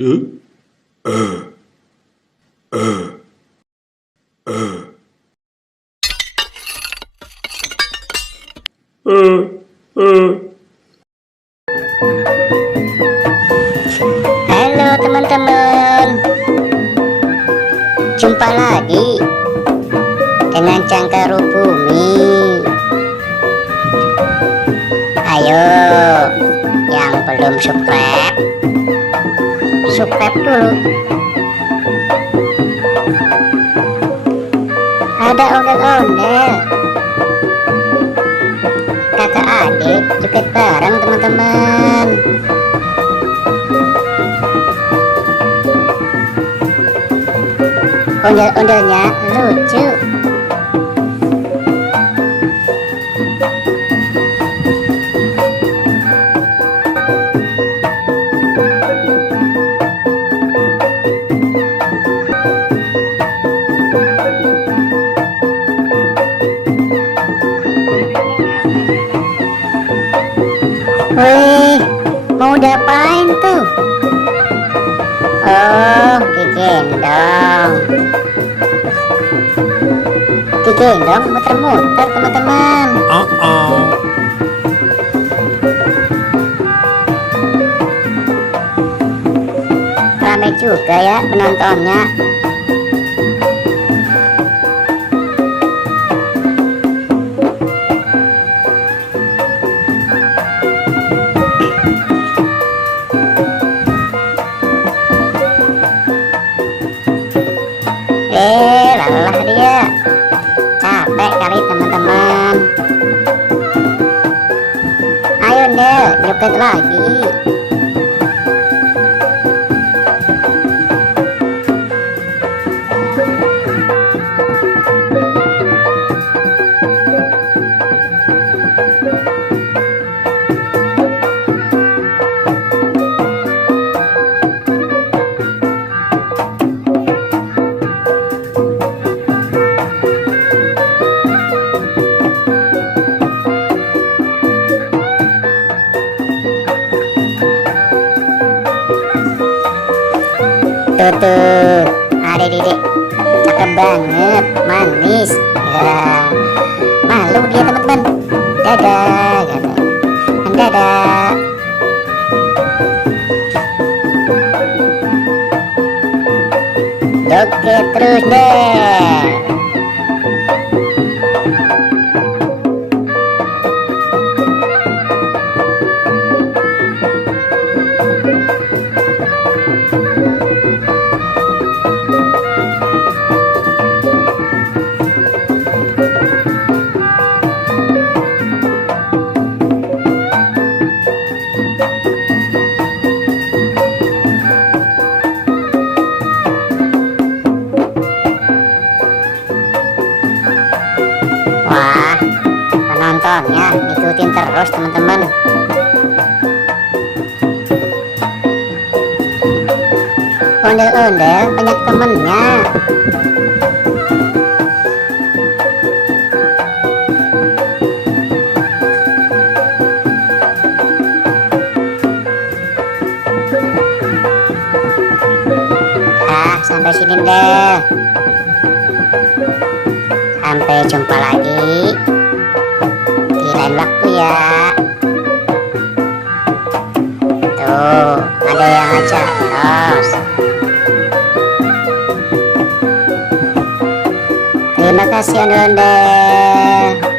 Halo teman-teman, jumpa lagi dengan Cangkaro Bumi. Ayo, yang belum subscribe, subscribe dulu. Ada ondel-ondel, kakak adik joget bareng teman-teman. Ondel-ondelnya lucu. Wih, mau diapain tuh? Oh, digendong. Digendong muter-muter teman-teman. Ramai juga ya penontonnya. Lelah dia, capek kali teman-teman. Ayo deh, joget lagi. Tuh, ada Dedek, cakep banget, manis ya. Malu dia teman-teman. Dadah, dadah. Joget terus deh. Wah, penontonnya ikutin terus teman-teman. Ondel-ondel banyak temennya. Sampai sini deh. Sampai jumpa lagi di lain waktu ya. Tuh, ada yang ngajak terus. Terima kasih ondel-ondel.